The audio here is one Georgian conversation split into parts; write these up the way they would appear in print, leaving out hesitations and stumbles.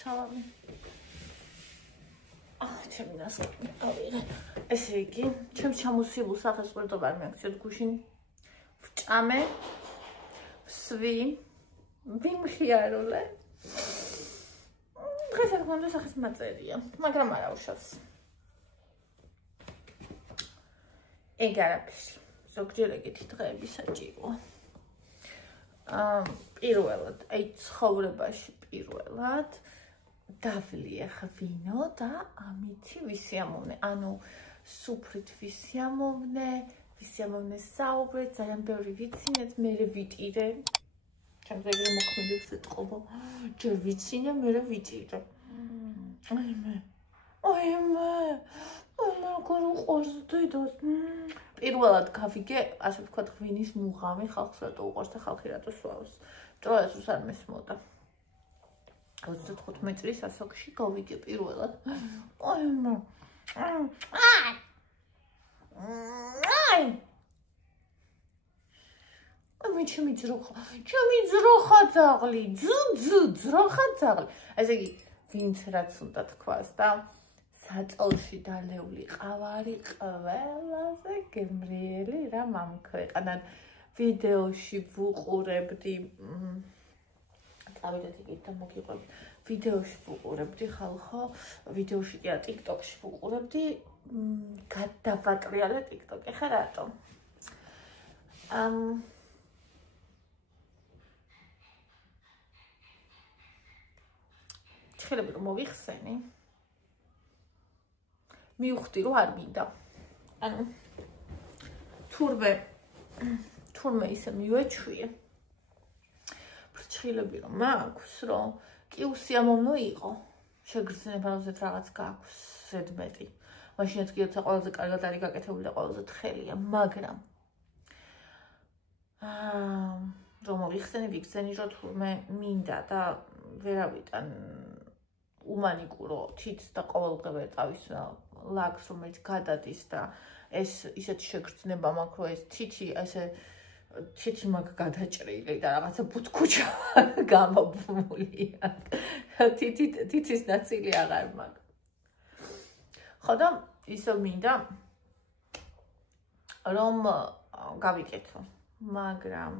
სალამი. ჩემი ნასყიდი ავიღე. ესე იგი, ჩემს ჩამოსიებულ სახეს ყურადღება არ მიაქციოთ გუშინ. ვჭამე, ვსვი, ვიმხიარულე. დღეს არ გქონდა სახეს მაწერია, მაგრამ არა უშავს. ეგ არაფერი. ზოგჯერ ეგეთი დღეები საჭიროა. პირველად, აი ცხოვრებაში პირველად დავლია ღვინო და ამითი ვისიამოვნე. ანუ სუფრით ვისიამოვნე, საუბრეთ, ძალიან ბევრი ვიცინეთ, მერე ვიტირე. ჩემს ეგრე მოქმედი ვსიტყობა. ჯერ ვიცინე, მერე ვიტირე. აი მე როგორ უყვარს დედას. პირველად გავიგე, ასე ვთქვათ, ღვინის მუღამი ხალხს რატო უყვარს და ხალხი რატო სვავს. დროაც უსარ მესმოდა. 25 წლის ასაკში გავიგე პირველად. აი მე. აი ჩემი ძროხა ძაღლი, ძროხა ძაღლი. ესე იგი, ვინც რაც უნდა თქვას და საწოლში დალეული ყავარი ყველაზე გემრიელი რა მამქვეყნად ვიდეოში ვუყურებდი წავიდეთ იქით და მოგიყვებით ვიდეოში ვუყურებდი ხალხო ვიდეოში კი არა TikTok-ში ვუყურებდი გადავატრიალე TikTok-ი ხა რატო ჩხილები რომ მოვიხსენი მივხვდი რომ არ მინდა. ანუ თურმე ისე მივეჩვიე. ფრჩხილები რომ მაქვს, რომ კი უსიამოვნო იყო. შეგრძნება როზეთ რაღაც გაქვს ზედმეტი. მაშინაც კი როცა ყველაზე კარგად არის გაკეთებული და ყველაზე თხელია, მაგრამ რომ მოვიხსენი, ვიგრძენი რომ თურმე მინდა და ვერავიტან უმანიკურო თითს და ყოველდღე წავისვა ლაკს რომელიც გადადის და ეს ისეთი შეგრძნება მაქვს რომ ეს თითი მაგ გადაჭრილი და რაღაცა ბუთქუჩა გამობმული თითის ნაწილი აღარ მაქვს ხო და ისო მინდა რომ გავიკეთო მაგრამ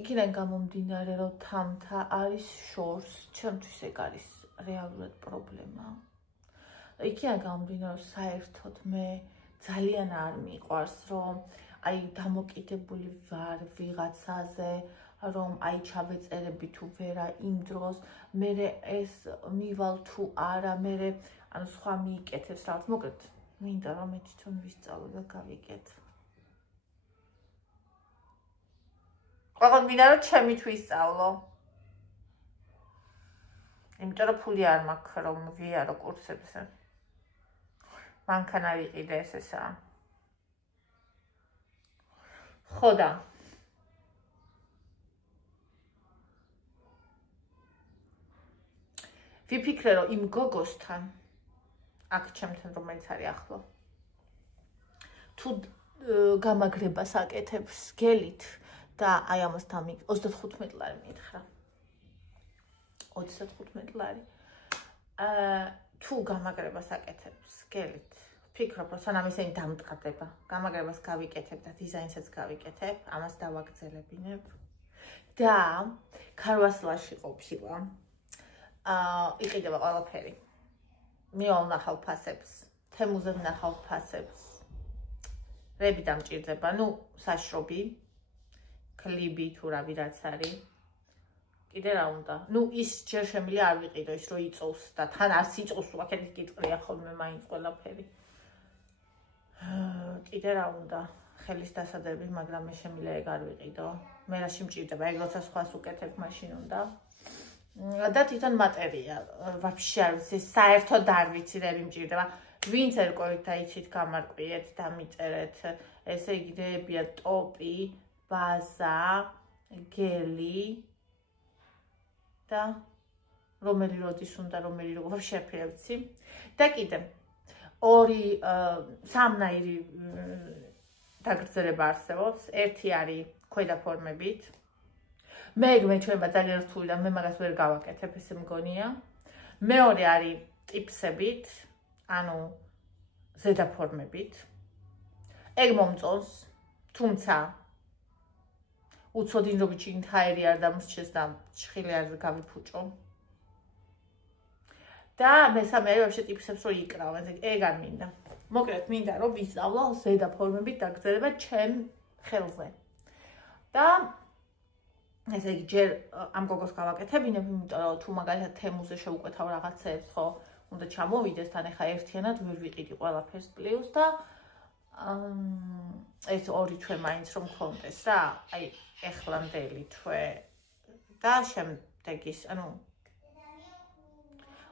იქიდან გამომდინარე რომ თამთა არის შორს ჩემთვის ეგ არის რეალურად პრობლემა. იქიდან გამომდინარე რომ საერთოდ მე ძალიან არ მიყვარს რომ აი დამოკიდებული ვარ ვიღაცაზე რომ აი ჩავეწერები თუ ვერა იმ დროს მე ეს მივალ თუ არა მე ანუ სხვა მიიკეთებს რაღაც მოკლედ მინდა რომ მე თვითონ ვისწავლო და გავიკეთო. ყველგან მინდა რომ ჩემი ვისწავლო. იმიტომ რომ ფული არ მაქვს რომ ვიარო კურსებზე. მანქანა ვიყიდე ესა. ხო და ვიფიქრე რომ იმ გოგოსთან აქ ჩემთან რომელიც არის ახლო თუ გამაგრებას აკეთებს გელით და აი ამას 35 ლარი მითხრა 35 ლარი თუ გამაგრებას აკეთებს გელით ვფიქრობ რომ სანამ ისინი დამტყდება გამაგრებას გავიკეთებ და დიზაინსაც გავიკეთებ ამას დავაგრძელებინებ და ქარვასლაში ყოფილა იყიდება ყველაფერი მივალ ნახავ ფასებს თემუზე ვნახავ ფასებს რები დამჭირდება ნუ საშრობი კლიბი თუ რავი რაც არის კიდე რა უნდა ნუ ის ჯერ შემიძლია არ ვიყიდო ის რომ იწოვს და თან არც იწოვს აქეთ კიტყრია ხოლმე მაინც ყველაფერი კიდე რა უნდა ხელის დასადები მაგრამ მე შემიძლია ეგ არ ვიყიდო მე რაში მჭირდება ეგ როცა სხვას უკეთებ მაშინ უნდა და თვითონ მატერია ვაფშე არ ვიცი საერთოდ არ ვიცი რები მჭირდება ვინც ერკვევით დაიცით გამარკვიეთ და მიწერეთ ესე იგი რებია ტოპი ბაზა გელი და რომელი როდის უნდა რომელი როგორ ვაფშე არ ვიცი და კიდე ორი სამნაირი დაგრძელება არსებობს ერთი არის ქვედა ფორმებით მე ჩვენება ძალიან რთული და მე მაგას ვერ გავაკეთებ ესე მგონია მეორე არის ტიპსებით, ანუ ზედა ფორმებით. ეგ მომწონს, თუმცა უცოდინრობით ჩინთაერი არ დამსჩეს და ჩხილი არ გავიფუჭო. და მესამე არის ვაფშე ტიპსებს რო იკრავენ, ეგ არ მინდა. მოკლედ მინდა რომ ვისწავლო ზედა ფორმებით დაგრძელება ჩემ ხელზე. და ესე იგი ჯერ ამ გოგოს გავაკეთებინებ, იმიტომ რომ თუ მაგალითად თემუზე შევუკვეთავ რაღაცებს, ხო, უნდა ჩამოვიდეს თან ახლა ერთიანად ვერ ვიყიდი ყველაფერს პლუს და ეს ორი თვე მაინც რომ მქონდეს რა, აი ეხლანდელი თვე და შემდეგ ის, ანუ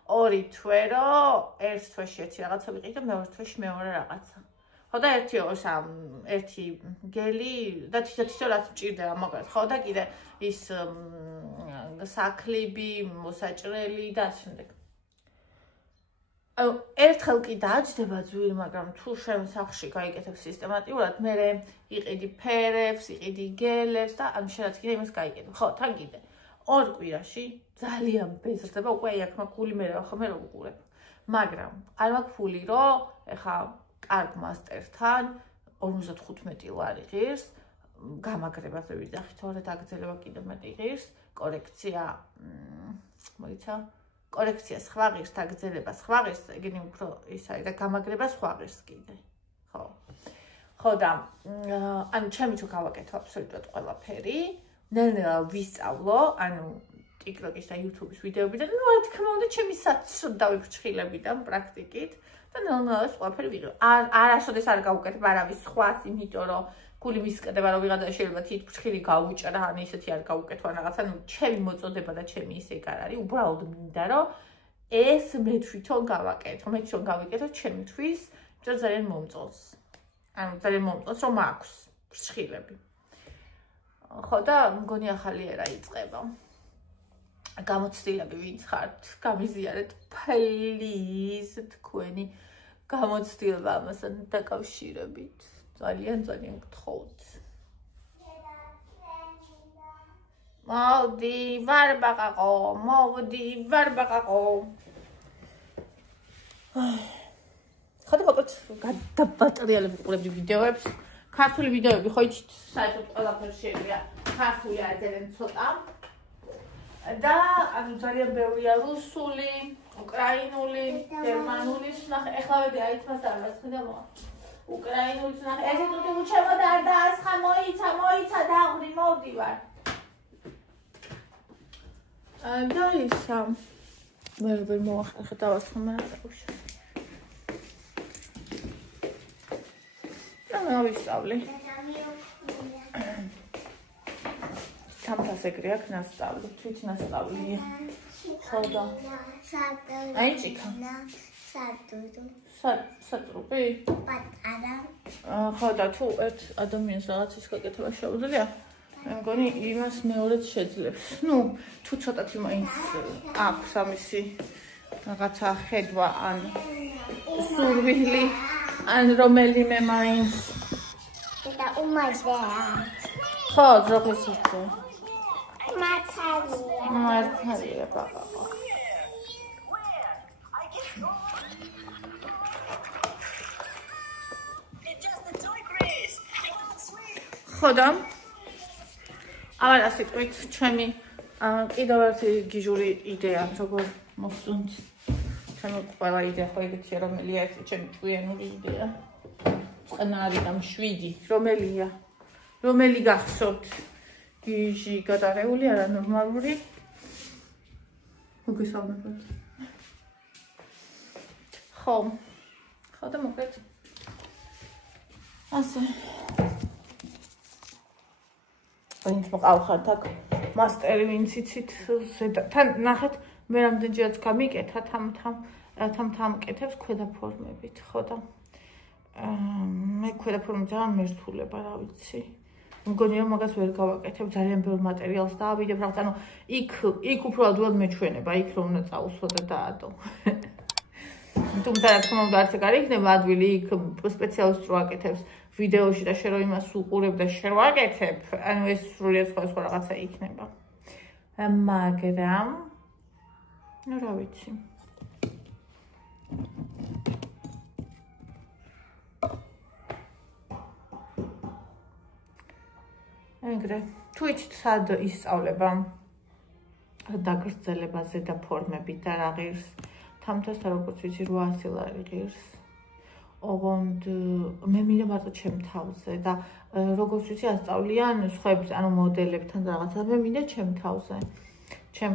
ორი თვე რომ ერთ თვეში ერთი რაღაცა ვიყიდე და მეორე თვეში მეორე რაღაცა. ხო და ერთი გელი და თითო რაც მჭირდება მაგალითად, ხო და კიდე ის საკლიბი, მოსაჭრელი და ასე შემდეგ. ერთხელ კი დააჯდება ძვირი, მაგრამ თუ შენ სახლში გაიკეთებ სისტემატიურად, მე იყიდი ფერებს, იყიდი გელებს და ანუ შენაც კიდე იმას გაიკეთებ. ხო, თან კიდე ორ კვირაში ძალიან ბეზრდება, უკვე აქ მაქვს ფული მე რა ხომ მე რო ვუყურებ. მაგრამ არ მაქვს ფული, რომ ეხა კარგ მასტერთან 55 ლარი ღირს, გამაგრებაზე ვიძახი, თორე დაგრძელება კიდევ მეტი ღირს, კორექცია, მოიცა? კორექცია სხვა ღირს, დაგრძელება სხვა ღირს, ეგენი უფრო ის არის და გამაგრება სხვა ღირს კიდე. ხო. ხო და ანუ ჩემი თუ გავაკეთო აბსოლუტურად ყველაფერი, ნელ-ნელა ვისწავლო, ანუ TikTok-ის და YouTube-ის ვიდეოებიდან, ну, რა თქმა უნდა, ჩემი საცოდ დავიფრჩხილებიდან პრაქტიკით და ნელ-ნელა ეს ყველაფერი ვიდეო. არასოდეს არ გავუკეთებ არავის სხვას, იმიტომ რომ გული მისკდება რომ ვიღაცა შეიძლება თითფრჩხილი გაუჭრა, ან ისეთი არ გავუკეთო რაღაცა, ну, ჩემი მოწოდება და ჩემი ისე ეგ არ არის, უბრალოდ მინდა რომ ეს მე თვითონ გავაკეთო, მე თვითონ გავიკეთო ჩემთვის, იმიტომ რომ ძალიან მომწონს. ანუ ძალიან მომწონს რომ აქვს ფრჩხილები. ხო და მგონი ახალი ერა იწყება. გამოცდილები ვინც ხართ, გამიზიარეთ please თქვენი გამოცდილება ამასთან დაკავშირებით. ძალიან გთხოვთ. მოვდი, ვარ ბაყაყო. ხო და მოკლედ გადაბატრიალებ ვიყურებდი ვიდეოებს. ქართული ვიდეოები ხო იცით, საერთოდ ყველაფერს შეგვიძლია ქართული არ ძალიან ცოტა. და ანუ ძალიან ბევრია რუსული, უკრაინული, გერმანული, ნახე, ეხლა ვედი აითმას და რაღაც ხიდა მოა. უკრაინული, ნახე, ესე თუთი უჩემოდა არ დაასხა, მოიცა, დააღვრი, მოვდივარ. და ისა, ვერ მოახერხე დავასხო მე რაღაცა. და ვისწავლი. თამთას ეგრე აქ ნასწავლი, თვით ნასწავლია. ხო და აი ჭიქა. სატრუპი? პატარა. ხო და თუ ერთ ადამიანს რაღაცის გაკეთება შეუძლია, მე მგონი იმას მეორეც შეძლებს. ნუ, თუ ცოტათი მაინც აქვს ამისი რაღაცა ხედვა ან სურვილი, ან რომელიმე მაინც. და უმაზეა. ხო, ძროხის ისე. მართალია, ბაბა. ხო და ამას იტყვით ჩემი კიდევ ერთი გიჟური იდეა, როგორ მოვწუნთ. ჩემი ყველა იდეა ხო ეგეთია, რომელია ეს ჩემი ჭვიანური იდეა. წყნარი და მშვიდი, რომელია? რომელი გახსოვთ? გიჟი გადაღეული არა ნორმალური. მოგესალმებით. ხო და მოკლედ. ასე. ვინც მოყავხართ აქ მასტერი ვინც იცით ზედა. თან ნახეთ მე რამდენჯერაც გამიკეთა თამ კეთებს ქვედა ფორმებით, ხო და მე ქვედა ფორმით ძალიან მერტულება, რა ვიცი. მგონი რომ მაგას ვერ გავაკეთებ, ძალიან ბევრ მატერიალს დაავიდებ რაღაც, ანუ იქ უბრალოდ მეჩვენება, იქ რომ უნდა წავუსვო და დაადო. თუმცა რა თქმა უნდა არც ეგ არ იქნება ადვილი, იქ სპეციალისტი რო აკეთებს ვიდეოში და შენ რო იმას უყურებ და შენ რო აკეთებ, ანუ ეს სრულიად სხვა რაღაცა იქნება. მაგრამ ნუ რა ვიცი. ეგრე თუ იცით სად ისწავლება დაგრძელებაზე და ფორმებით და რა ღირს თამთას და როგორც ვიცი 800 ლარი ღირს ოღონდ მე მინდა მარტო ჩემ თავზე და როგორც ვიცი ასწავლიან სხვებს ანუ მოდელებთან და რაღაცა მე მინდა ჩემ თავზე ჩემ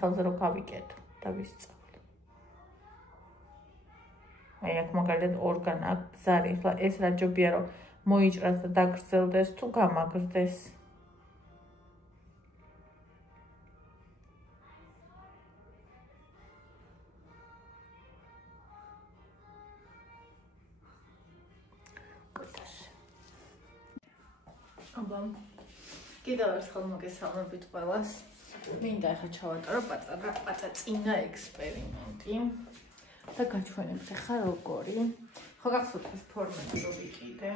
ხელზე რომ გავიკეთო და ვისწავლო აი აქ მაგალითად ორგან აქ ბზარი ახლა ეს რა ჯობია რომ მოიჭრას და დაგრძელდეს თუ გამაგრდეს კიდევ ერთხელ მოგესალმებით ყველას. მინდა ახლა ჩავატარო პატარა წინა ექსპერიმენტი და გაჩვენებთ ახლა როგორი. ხო გახსოვთ ეს ფორმები რო ვიყიდე.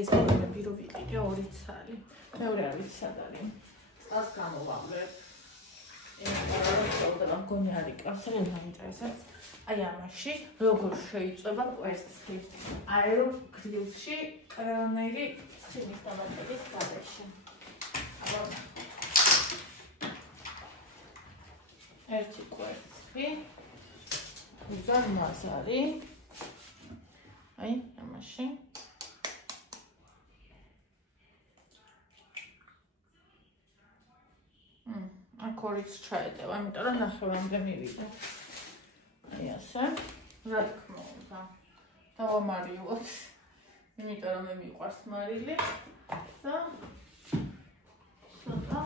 ეს ფორმები რო ვიყიდე 2 ცალი. მეორე არ ვიცი სად არის. წას გამოვავლებ. და მგონი არის კაცრი გამიწესებს. აი ამაში როგორ შეიწება კვერცხი. აი რომ გრილში ყველანაირი ცინის დამატების გარეშე. ერთი კვერცხი. უზარ მაზარი. აი ამაში. აქ ორიც ჩაეტევა, იმიტომ რომ ნახევარამდე მივიდა. აი ასე, რა თქმა უნდა, დავამარილოთ, იმიტომ რომ მე მიყვარს მარილი და ცოტა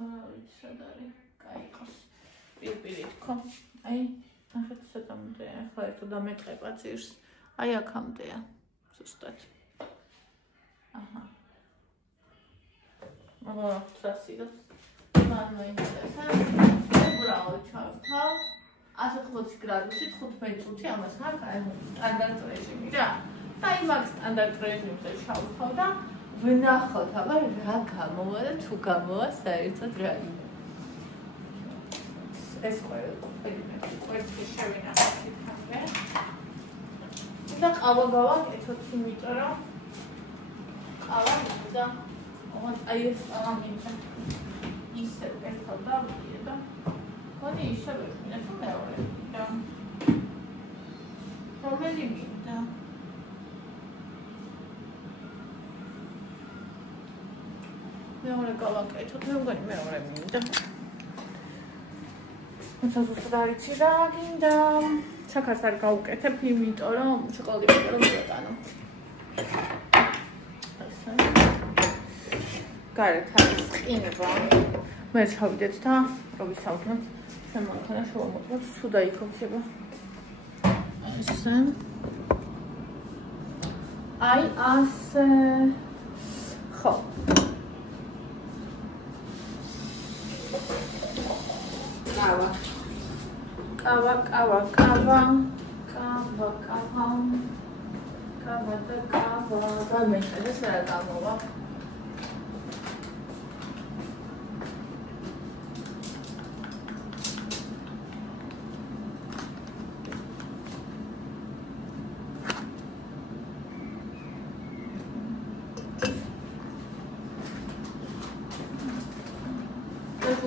მარილიც სად არის, გაიყოს, პირპირით ხო, აი, ნახეთ ცოტამდე, ახლა ეს დამეტყება ძირს, აი აქამდეა, ზუსტად, აჰა. Ага, красиво. Мама интересно. Браво, ჩავთავ. 180 გრადუსით 15 წუთი ამას აქ აი სტანდარტ რეჟიმი რა. და იმას სტანდარტ რეჟიმზე ჩავთავ და ვნახოთ, აბა რა გამოვა და თუ გამოვა საერთოდ რა იყო. ეს კვერცხი შევინახეთ იქამდე. და ყავა გავაკეთოთ, იმიტომ რომ ყავა და აი ეს ამამინდა ისე ერთხელ დავიდე და ხონი ისე ვექნა თუ მეორე და რომელი მინდა მეორე გავაკეთოთ მე მგონი მეორე მინდა ზუსტად არ იცი რა გინდა შაქარს არ გავუკეთებ იმიტომ რომ შოკოლადი რომ ვიყანო გარეთ არის ყინება. მე ჩავიდეთ და რო ვისაუბროთ, შემოხანა შევამოწმოთ, თუ დაიქოვება. ესე. აი ასე. ხო. კავა. გამეჭედეს რა გამოვა.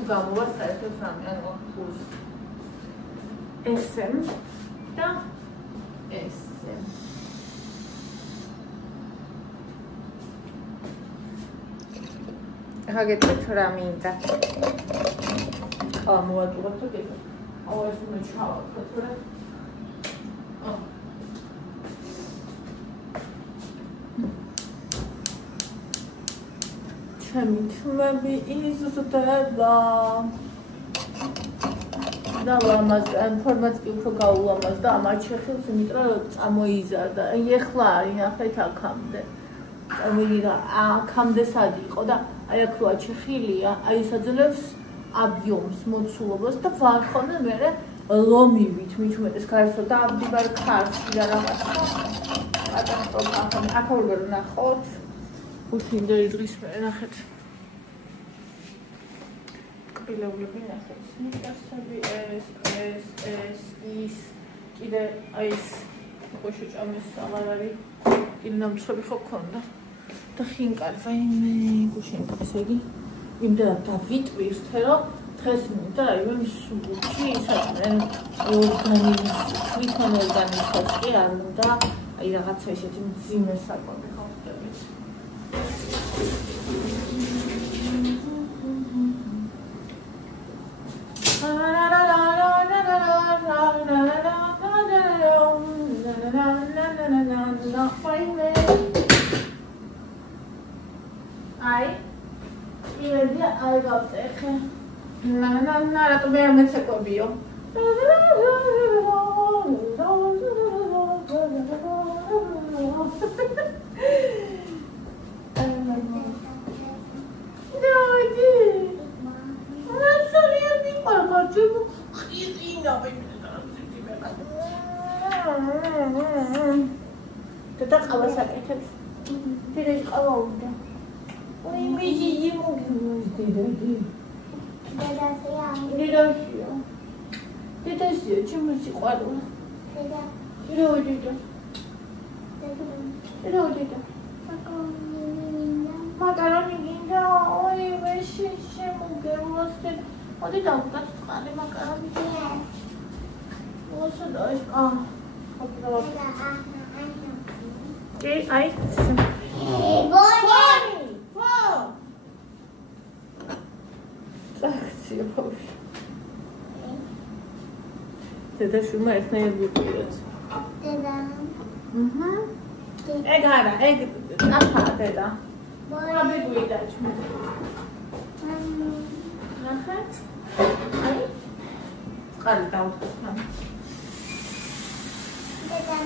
გამოვა საერთოდ სამი ანუ ხუს ესე და ესე ჰაგეთეთ რა მინდა მოვატყუოთ თუ გეტყვი აუ ეს უნდა ჩავაკეთოთ რა ჩემი თმები იზრდება და ლამაზ ინფორმაცია უფრო გაულამაზ და ამათ შეხილს იმიტომ რომ წამოიზარდა ეხლა არის ნახეთ აქამდე წამოიღა აქამდე სად იყო და აი აქ რო აჩეხილია აი ეს აძლევს აბიომს მოცულობას და ვარხონე მე ლომივით მიჩვენეს გარსო და ავდივარ ქარში და რაღაცა კატასტროფა ახლა როგორ ნახოთ უშინდელი დღის მერე ნახეთ. კბილეულები ნახეთ. სნიკერსები ეს ის კიდე აი ეს გუშინ ჭამის აღარ არის. კიდე ნამცხვები ხო გქონდა. და ხინკარი ვაიმე გუშინ ესე იგი იმდენად დავიტვირთე რომ დღეს მინდა რაიმე მსუბუქი საჭმელი თვითონ ორგანიზმსაც კი არ უნდა აი რაღაცა ისეთი მძიმე საკვები ხავდებით. Ai, io ai gotteche. La tu me mezzo cobio. Tetap awal sakit. Tidak awal udah. Ой, мизи ему гнуздили. Деда сия, чему сиқвару? Деда. Деда. Макарони гинда. Ой, веши чему герлосте. Оди там катқали макарони. Лоша даш. Окей, ай. Деда шума эхнея випиет. Деда. Эгара, апа деда. Абе гуидач. Нахат. Ай. Қали დავხსნა. Деда.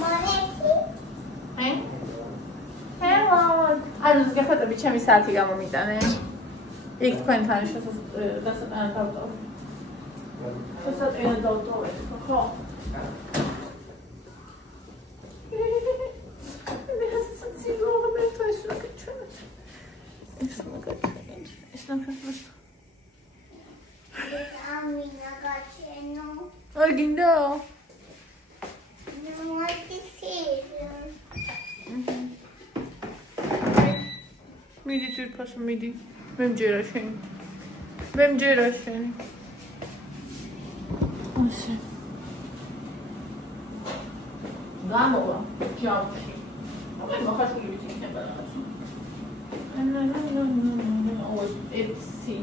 მოლეთი. Hello. ანუ გეხოთები ჩემი საათი გამომიტანე. იქ თქვენთან დასატანად დავტოვე. დასატანად დავტოვე, ხო? მე სასაცილოა მე თუ ეს რა გეჩვენეთ. ეს რა გეჩვენეთ. ეს ნახეთ. ამინა გაჩენო. არ გინდა? მიდი ძირფასო მიდი მე მჯერა შენი ასე გამოვა ჯამში მე მოხარშული ვიცი იქნება რაღაცა always it's see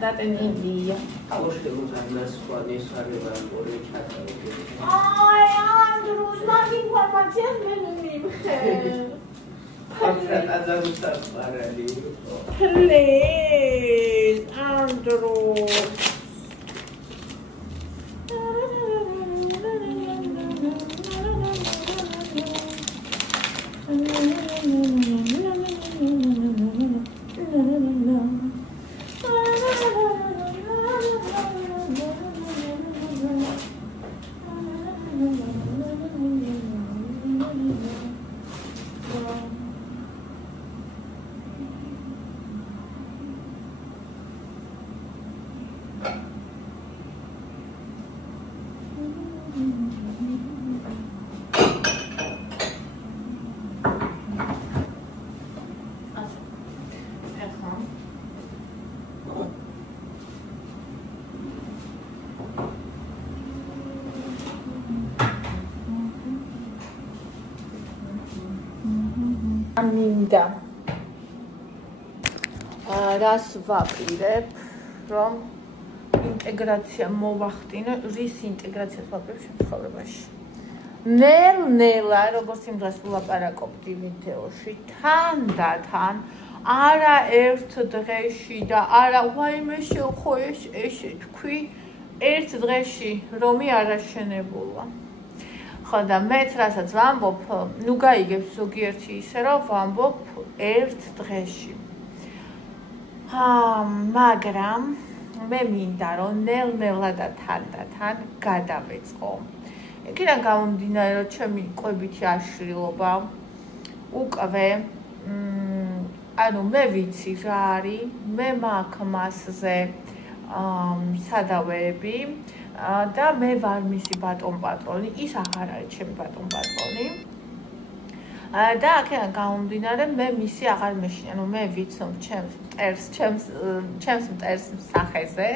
dat Emilia. Acho que não sabe mais qual é essa área por aí chata. Ai, Andrus, mas que informação menino. Please, Andrus. Aminda. Ras ვაპირებ, რომ ინტეგრაცია მოვახდინო, რის ინტეგრაციას ვაპირებ ჩემ ცხოვრებაში. ნელ-ნელა, როგორც იმ დღეს ვლაპარაკობდი ვიდეოში, თანდათან, არა ერთ დღეში და არა ვაიმე ხო ესე თქვი, ერთ დღეში რომი არ აშენებულა. ხო და მეც რასაც ვამბობ, ნუ გაიგებს ზოგიერთი ისე რომ ვამბობ ერთ დღეში. მაგრამ მე მინდა რომ ნელ-ნელა და თან გადავეწყო. იქიდან გამომდინარე რომ ჩემი ყვებითი აშლილობა უკვე ანუ მე ვიცი რა არის, მე მაქვს მასზე სადავეები და მე ვარ მისი ბატონ პატრონი, ის აღარ არის ჩემი ბატონ პატრონი. და აქედან გამომდინარე მე მისი აღარ მეშინია, ანუ მე ვიცნობ ჩემს მტერს სახეზე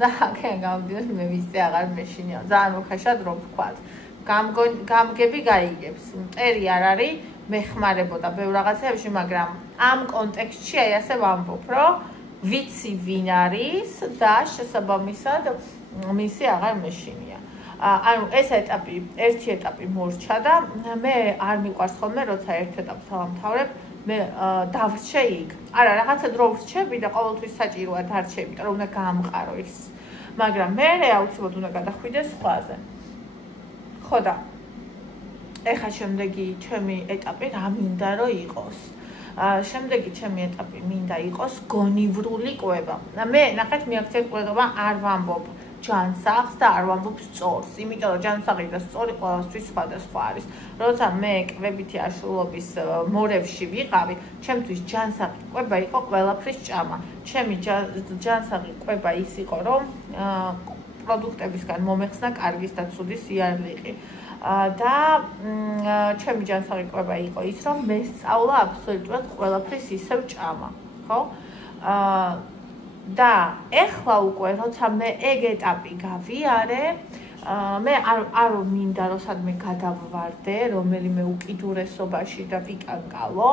და აქედან გამომდინარე მე მისი აღარ მეშინია. ძალიან მოხაშად რომ ვთქვათ. გამგები გაიგებს. მტერი არ არის მეხმარებოდა ბევრ რაღაცებში, მაგრამ ამ კონტექსტში აი ასე ვამბობ, რომ ვიცი ვინ არის და შესაბამისად მისი აღარ მეშინია. ანუ ეს ეტაპი, ერთი ეტაპი მორჩა და მე არ მიყვარს ხოლმე, როცა ერთ ეტაპს დავამთავრებ, მე დავრჩე იქ. არა, რაღაცა დრო ვრჩები და ყოველთვის საჭიროა დარჩე, იმიტომ რომ უნდა გაამყარო ის. მაგრამ მე აუცილებლად უნდა გადახვიდე სხვაზე. ხო და ეხლა შემდეგი ჩემი ეტაპი რა მინდა რომ იყოს. შემდეგი ჩემი ეტაპი მინდა იყოს გონივრული კვება. მე ნახეთ მიაქცევთ ყურადღება არ ვამბობ ჯანსაღს და არ ვამბობ სწორს, იმიტომ რომ ჯანსაღი და სწორი ყველასთვის სხვადასხვა არის. როცა მე კვებითი აშლილობის მორევში ვიყავი, ჩემთვის ჯანსაღი კვება იყო ყველაფრის ჭამა. ჩემი ჯანსაღი კვება ის იყო, რომ პროდუქტებისგან მომეხსნა კარგის და ცუდის იარლიყი. და ჩემი ჯანსაღი კვება იყო ის, რომ მე სწავლა აბსოლუტურად ყველაფრის ისევ ჭამა, ხო? და ეხლა უკვე როცა მე ეგ ეტაპი გავიარე, მე არ მინდა რომ სადმე გადავვარდე რომელიმე უკიდურესობაში და ვიკანკალო,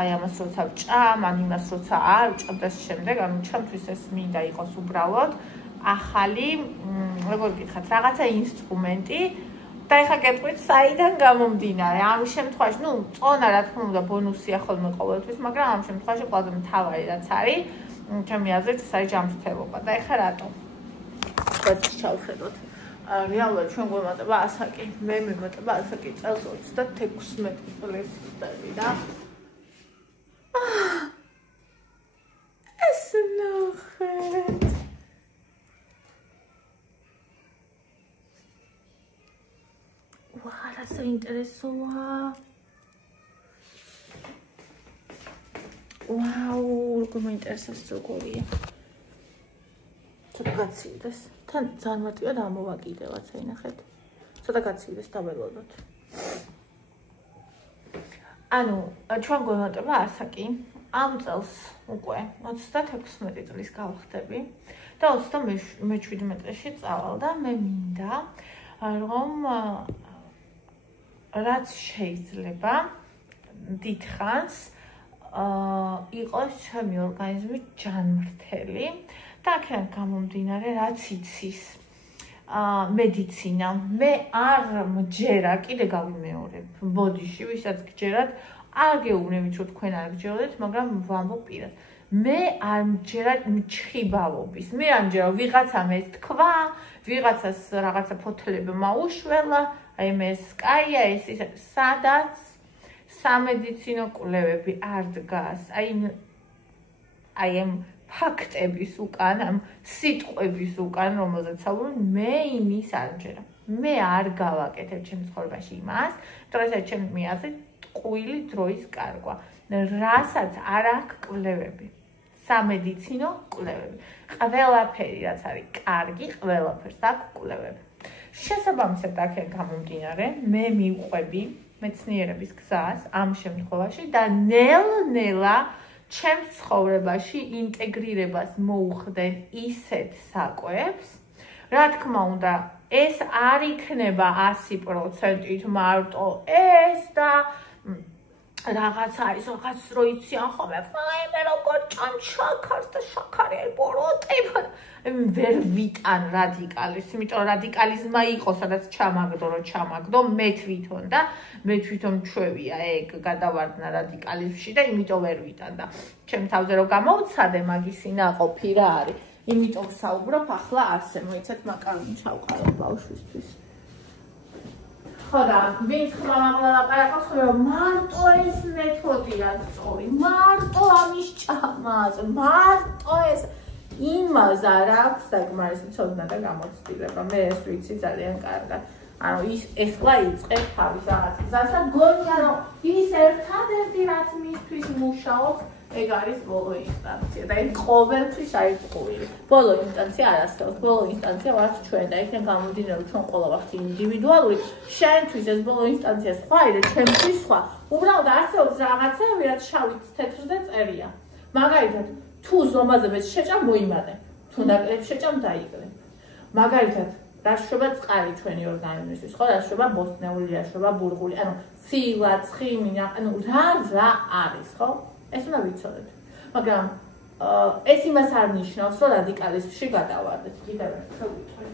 აი ამას როცა ვჭამ, ან იმას როცა არ ვჭამ და შემდეგ, ანუ ჩემთვის ეს მინდა იყოს უბრალოდ ახალი, როგორ გითხრათ, რაღაცა ინსტრუმენტი და ეხლა გეტყვით საიდან გამომდინარე. ამ შემთხვევაში, ნუ წონა რა თქმა უნდა ბონუსია ხოლმე ყოველთვის, მაგრამ ამ შემთხვევაში ყველაზე მთავარი რაც არის, ჩემი აზრით, ეს არის ჯანმრთელობა. და ეხლა რატო? რაც ჩავხედოთ. რეალურად ჩვენ გვემატება ასაკი, მე მიმატება ასაკი წელს 36 წლის ხდები და ეს ნახეთ. რა საინტერესოა. ვაუ, როგორ მაინტერესებს როგორია. ცოტა გაცილდეს. თან ძალიან მარტივად ამოვაკიდევაც, აი ნახეთ. ცოტა გაცილდეს დაველოდოთ. ანუ, ჩვენ გვემატება ასაკი. ამ წელს უკვე 36 წლის გავხდები და 37-ში წავალ და მე მინდა რომ რაც შეიძლება დიდხანს იყოს ჩემი ორგანიზმი ჯანმრთელი და აქედან გამომდინარე რაც იცის მედიცინა. მე არ მჯერა, კიდე გავიმეორებ, ბოდიში, ვისაც გჯერათ, არ გეუბნებით რომ თქვენ არ გჯეროდეთ, მაგრამ ვამბობ პირად. მე არ მჯერა მჩხიბავობის. მე არ მჯერა ვიღაცამ ეს თქვა, ვიღაცას რაღაცა ფოთლები მაუშველა, აი მე ეს კაია, ეს ის, სადაც სამედიცინო კვლევები არ დგას. აი ამ ფაქტების უკან, ამ სიტყვების უკან, რომელზეც საუბრობ, მე იმის არ მჯერა. მე არ გავაკეთებ ჩემ ცხოვრებაში იმას, რომ ეს ჩემი აზრით ტყუილი დროის კარგვა. რასაც არ აქვს კვლევები. სამედიცინო კვლევები. ყველაფერი რაც არის კარგი, ყველაფერს აქვს კვლევები. შესაბამისად აქედან გამომდინარე, მე მივყვები მეცნიერების გზას ამ შემთხვევაში და ნელ-ნელა ჩემს ცხოვრებაში ინტეგრირებას მოუხდენ ისეთ საკვებს, რა თქმა უნდა, ეს არ იქნება 100%-ით მარტო ეს და რაღაცა არის, რაღაც რო იციან ხოლმე, მე როგორ ჭამ შაქარს და შაქარი არის ბოროტება. ვერ ვიტან რადიკალიზმს, იმიტომ რომ რადიკალიზმა იყო, სადაც ჩამაგდო, რომ ჩამაგდო, მე თვითონ ჩვევია ეგ გადავარდნა რადიკალიზმში და იმიტომ ვერ ვიტან და ჩემ თავზე რომ გამოვცადე მაგისი ნაყოფი რა არის. იმიტომ საუბრობ ახლა ასე, მოიცეთ მაკარონი ჩავყარო ბავშვისთვის. ხო და ვინც ხმამაღლა ლაპარაკობს, რომ მარტო ეს მეთოდია სწორი, მარტო ამის ჭამას, მარტო ეს იმას არ აქვს საკმარისი ცოდნა და გამოცდილება. მე ეს ვიცი ძალიან კარგად. ანუ ის ეხლა იწყებს თავის რაღაცას. რაცა გონია რომ ის ერთადერთი რაც მისთვის მუშაობს, ეგ არის ბოლო ინსტანცია და ეგ ყოველთვის არის ყური. ბოლო ინსტანცია არ არსებობს. ბოლო ინსტანცია ვართ ჩვენ და იქიდან გამომდინარე რომ ჩვენ ყველა ვართ ინდივიდუალური. შენთვის ეს ბოლო ინსტანცია სხვა და ჩემთვის სხვა. უბრალოდ არსებობს რაღაცები, რაც შავით თეთრზე წერია. მაგალითად, თუ ზომაზე შეჭამ მოიმატე. თუ ნაკლებ შეჭამ დაიგრე. მაგალითად რა შრობა წყალი ჩვენი ორგანიზმისთვის, ხო? რა შრობა ბოსტნეული, რა შრობა ბურღული, ანუ ცილა, ცხიმი, ანუ რა არის, ხო? ეს უნდა ვიცოდეთ. მაგრამ ეს იმას არ ნიშნავს, რომ რადიკალიზმში გადავარდეთ. კიდევ ერთხელ ვიტყვი.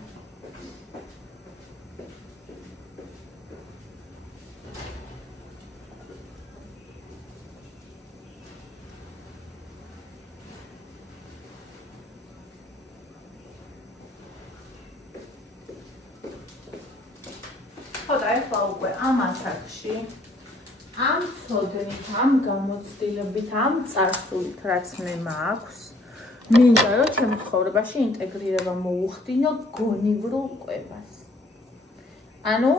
ხოდა ეხლა უკვე ამ ასაკში ამ ცოდნით, ამ გამოცდილებით, ამ წარსულით, რაც მე მაქვს, მინდა რომ ჩემ ცხოვრებაში ინტეგრირება მოუხდინო გონივრულ კვებას. ანუ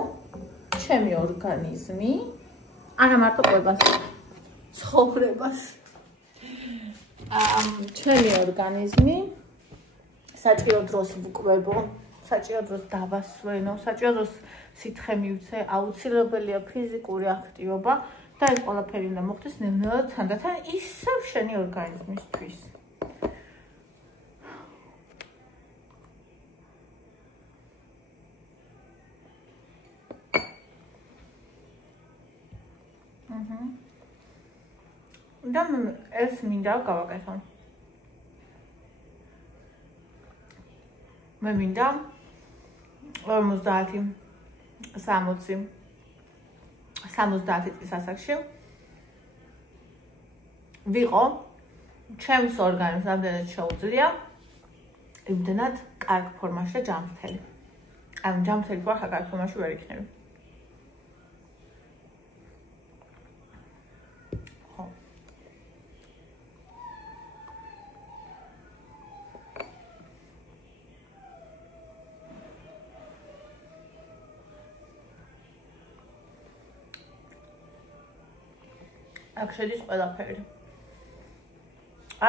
ჩემი ორგანიზმი, არა მარტო კვებას, ცხოვრებას. ჩემი ორგანიზმი საჭირო დროს ვკვებო, საჭირო დროს დავასვენო, საჭირო დროს სითხე მივცე, აუცილებელია ფიზიკური აქტივობა და ეს ყველაფერი უნდა მოხდეს ნელ-ნელა თანდათან ისევ შენი ორგანიზმისთვის. და ეს მინდა გავაკეთო. მე მინდა 50 წლის ასაკში ვიყო ჩემს ორგანიზმს რამდენად შეუძლია იმდენად კარგ ფორმაში და ჯანმრთელი. ანუ ჯანმრთელი ვარ, კარგ ფორმაში ვერ იქნები. აქ შედის ყველაფერი.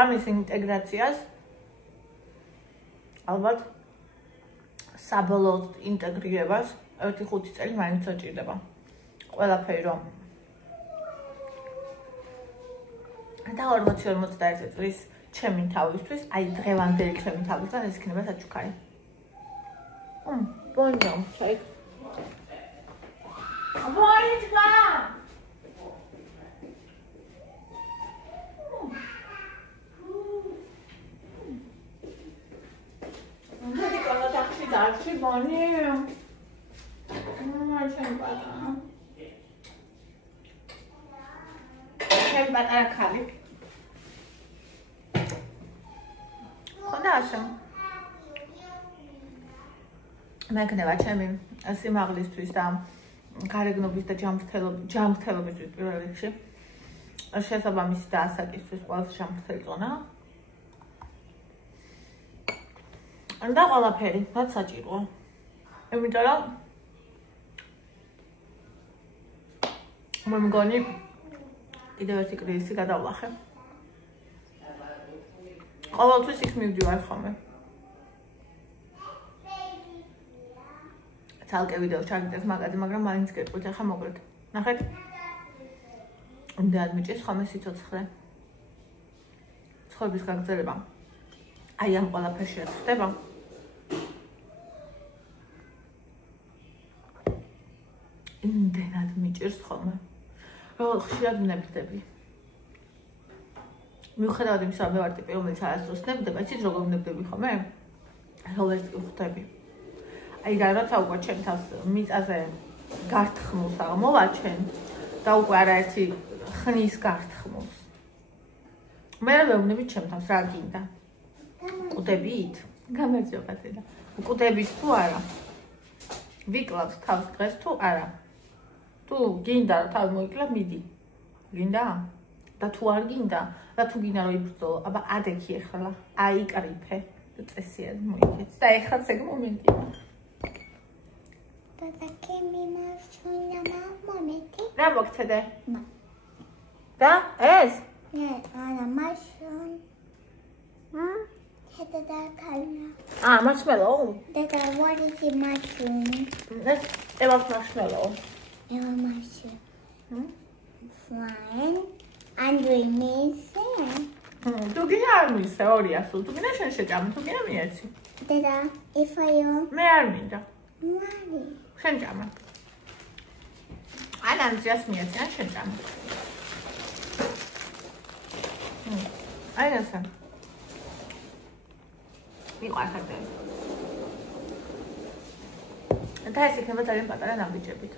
ამის ინტეგრაციას ალბათ საბოლოოდ ინტეგრირებას 1-5 წელი მაინც საჭირდება. ყველაფერი რომ და 40-41 წლის ჩემი თავისთვის, აი დღევანდელი ჩემი თავისგან ეს იქნება საჩუქარი. ბონჯო, ჩაი. ბონჯო. Darci boni. Чем батара khali. ხოდა ასე. მე ქნება ჩემი სიმაღლისთვის და გარეგნობის და ჯანმრთელობისთვის პირველ რიგში. შესაბამისი და ასაკისთვის ყველაზე ჯანმრთელი ზონა. და ყველაფერი, რაც საჭიროა. იმიტომ რომ მე მგონი კიდევ ერთი კრიზისი გადავლახე. ყოველთვის იქ მივდივარ ხოლმე. ცალკე ვიდეო ჩაგიწევთ მაგაზე, მაგრამ მაინც გეტყვით, ახლა მოკლედ. ნახეთ. იმდენად მიჭირს ხოლმე სიცოცხლე. ცხოვრების გაგრძელება. აი ამ ყველაფერში რაც ხდება. იმდენად მიჭირს ხოლმე. რომ ხშირად ვნებდები. მიუხედავად იმისა, რომ მე ვარ ტიპი, რომელიც არასდროს ნებდება, იცით როგორ ვნებდები ხოლმე? როლერს ვხვდები. აი როცა უკვე ჩემ თავს მიწაზე გართხმულს აღმოვაჩენ და უკვე არაერთი ხნის გართხმულს. მე ვეუბნები ჩემ თავს რა გინდა. კუდებით? გამარჯობა დედა. კუდებით თუ არა? ვიკლავთ თავს დღეს თუ არა? თუ გინდა რომ თავი მოიკლა, მიდი. გინდა? და თუ არ გინდა, და თუ გინდა რომ იბრძოლო, აბა ადექი ეხლა, აიკრიფე. წესიად მოიქეც და ეხლაც ეგ მომენტია. და კემი მარშუნა მომენტი. რა მოგცადე? და ეს? არა, მარშუნ. Head da kalla. Marshmallow? What is the mushroom? That's Eva's marshmallow. Eva mushroom. Fine. And we miss it. Tu gina armis teoria su. Tu gina shen shekam. Tu gina mieci. Dada, if I Me arminda. Mari. Shen jama. Anam just mieci. An shen jama. Aina sen. მიყვარხებდა. და ეს იქნება ძალიან პატარა ნაბიჯებით.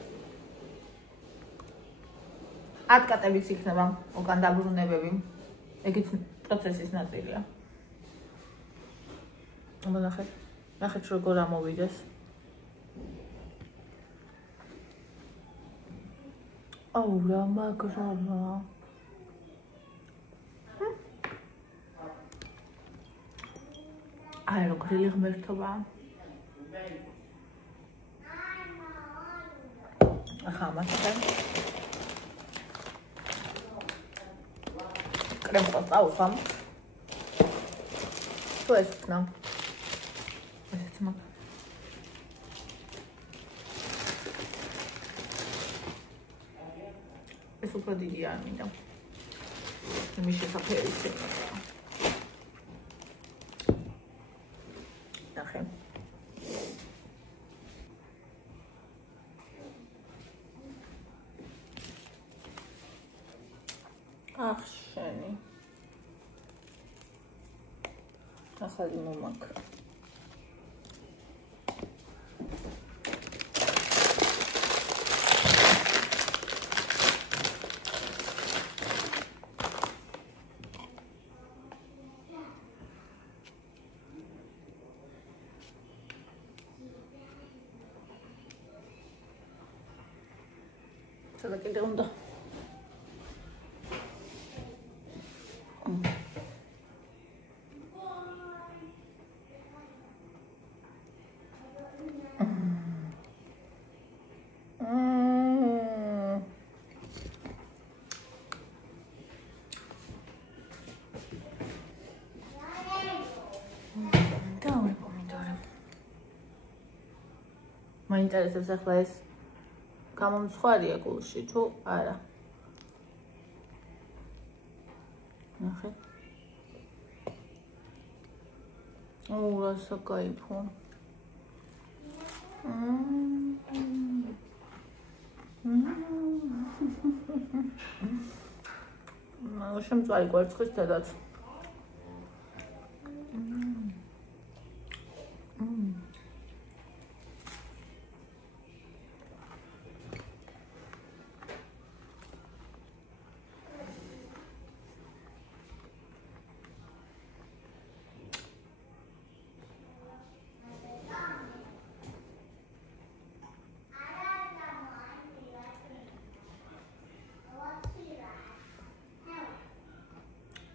10 კატებიც იქნება უკან დაბრუნებები. ეგეც პროცესის ნაწილია. აბა ნახეთ როგორ ამოვიდეს. აუ რა მაგრობა. აი როგორი ღმერთობა. ახლა მასთან კრემს წავხამ. თუ ეს ვქნა. ესეც მაგ. ეს უფრო დიდი არ მინდა. იმის შესაძლებელი ისაა. Shani. ახალი მომაკ. Să vedem de unde. მაინტერესებს ახლა ეს გამომცხვარია გულში თუ არა. ნახეთ. რა საკაიფო. შემწვარი კვერცხის თედაც.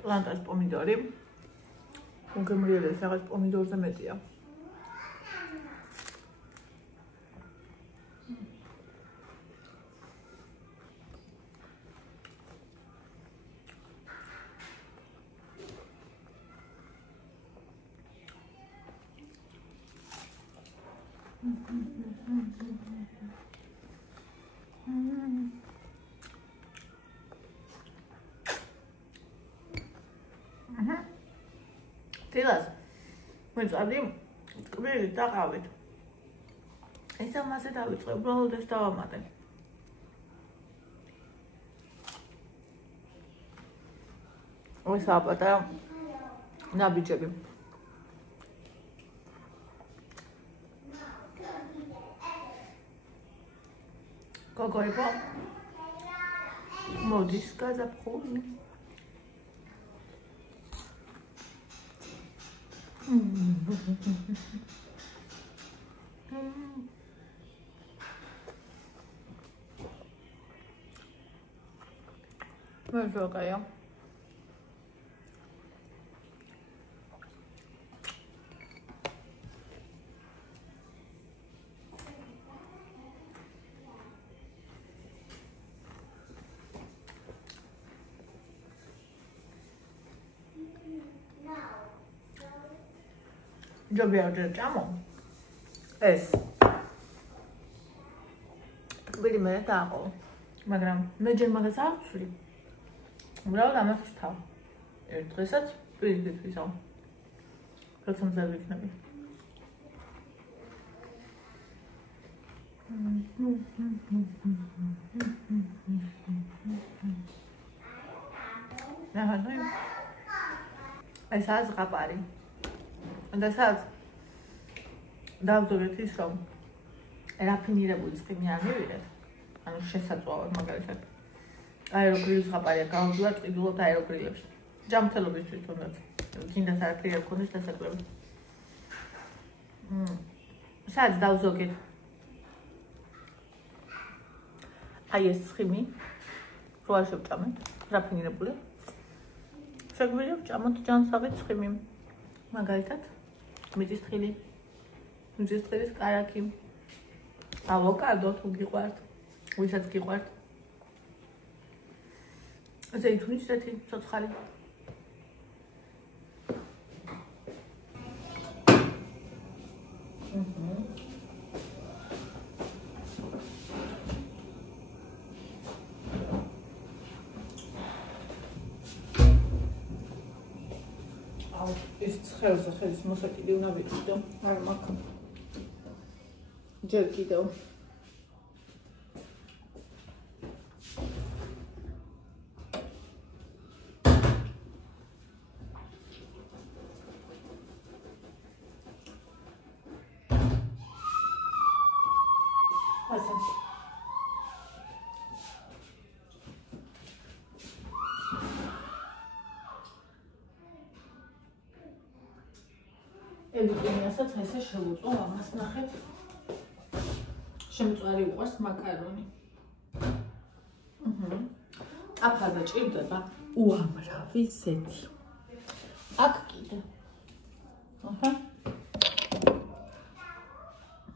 Plantas pomidori. Încă muriele, să arăți pomidori de media. Tilas, მოიწადი ტკბილი დაყავით. ესა მასე დავიწყე, უბრალოდ ეს დავამატე. ესაა პატარა ნაბიჯები. გოგოებო, მოდის გაზაფხული. მეზოგაია. ჯობია ჯერ ჭამო. ეს ტკბილი მე დააყო. მაგრამ მე ჯერ მაგას არ ვცვლი. უბრალოდ ამას ვთავ. ერთ დღესაც პირიქით ვიზავ. როცა მზად ვიქნები. ნახე. ეს არის ზღაპარი. და სადაც დავზოგეთ ის რომ რაფინირებული წყიმი არ მივიღეთ. ანუ შესაწვავად მაგალითად აეროგრილი ზღაპარია გავდივართ ყიდულობთ აეროგრილებს. ჯამთელობისთვის თუნდაც გინდათ არაფერი არ გქონდეს დასაკლები. სადაც დავზოგეთ აი ეს ცხიმი რო არ შევჭამეთ რაფინირებული. შეგვიძლია ვჭამოთ ჯანსაღი ცხიმი. მაგალითად მიწისთხილი, მიწისთხილის კარაქი, ავოკადო თუ გიყვართ, ვისაც გიყვართ. ზეითუნის ზეთი, ცოცხალი. ეს ცხელზე ხელის მოსაკიდი უნდა ვიყიდო, არ მაქვს. ჯერ კიდევ. ელიტინიასაც ესე შევუწო, ამას ნახეთ. შემწვარი უყვარს მაკარონი. აფაზე ჭირდება უამრავი ზეთი. აქ კიდე. აჰა.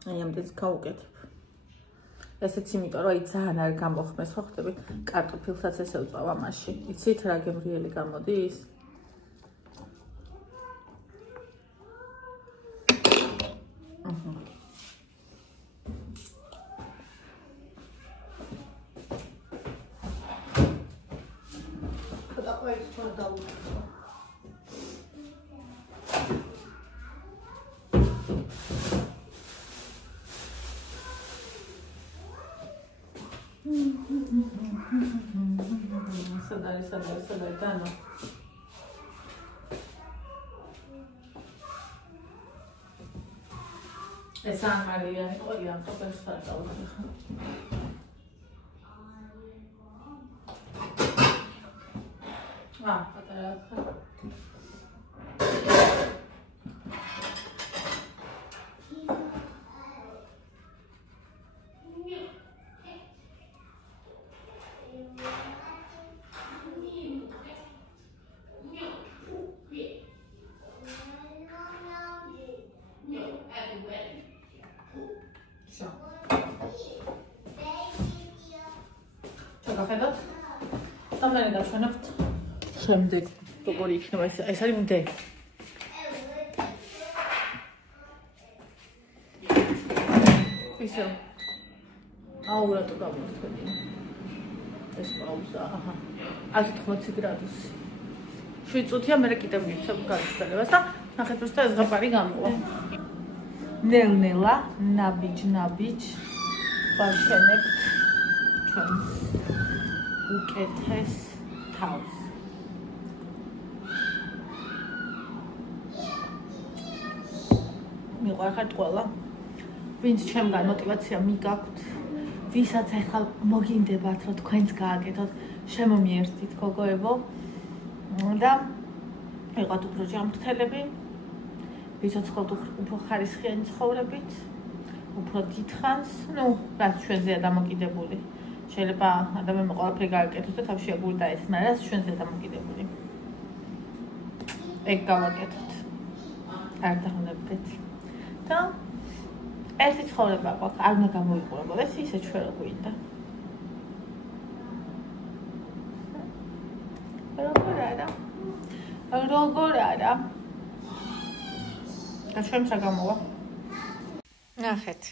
აი ამდენს გავუკეთებ. ესეც იმიტომ რომ აი ძალიან არ გამოხმეს, ხო ხტები? კარტოფილსაც ესე ვწავ ამაში. იცით რა გემრიელი გამოდის? სადარი დანა. ეს ამალია ყოლია თოპერს ფარდაუხი. პატარა ხა. შეგახედოთ. სამნარი დავშვენებთ. შემდეგ როგორი იქნება ეს არის მდე. ისე. აურატო გამოსწოდი. ეს პაუზა, აჰა. 180 გრადუსი. 7 წუთია მე კიდევ მივცემ გაგრძელებას და ნახეთ რომ ეს ზღაპარი გამოვა. ნელ-ნელა, ნაბიჯ-ნაბიჯ ვაშენებთ ჩვენს უკეთეს თავს. მიყვარხართ ყველა, ვინც ჩემგან мотиваცია მიგაქვთ, ვისაც ახლა მოგინდებათ რომ თქვენც გააკეთოთ, შემომიერთდით გოგოებო და ვიყავთ უფრო ჯანმრთელები, ვიცოცხლოთ უფრო ხარისხიანი ცხოვრებით, უფრო დიდხანს, რაც ჩვენზეა დამოკიდებული. შეიძლება ადამიანმა ყველაფერი გააკეთოს და თავში აგური დაეცეს, მაგრამ რაც ჩვენზე დამოკიდებული. ეგ გავაკეთოთ. არ დაღუნებდეთ. და ერთი ცხოვრება გვაქვს, არ უნდა გამოიყურებოდეს ისე ჩვენ რო გვინდა. როგორ არა? და ჩვენ რა გამოვა? ნახეთ.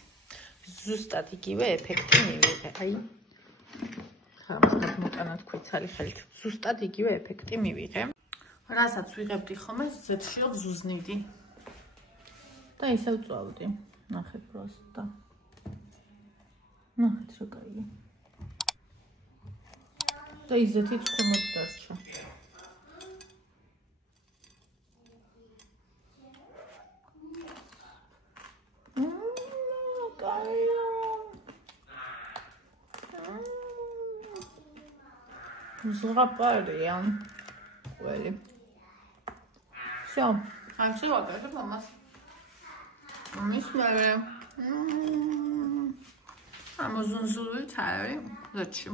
ზუსტად იგივე ეფექტი მივიღე. აი. ხამს მოკანა თქვიცალი ხელით. ზუსტად იგივე ეფექტი მივიღე. რასაც ვიღებდი ხოლმე, ზეთშიო ზუზნიდი. და ისევ წვავდი. ნახეთ პროსტა. ნახეთ რა კაია. და ისეთი ცხუმად დარჩა. ზღაპარია. ყველი. всё. ახლა ვაკეთებ ამას. მისმარე. ამოზუნზულით არის. ზეთში.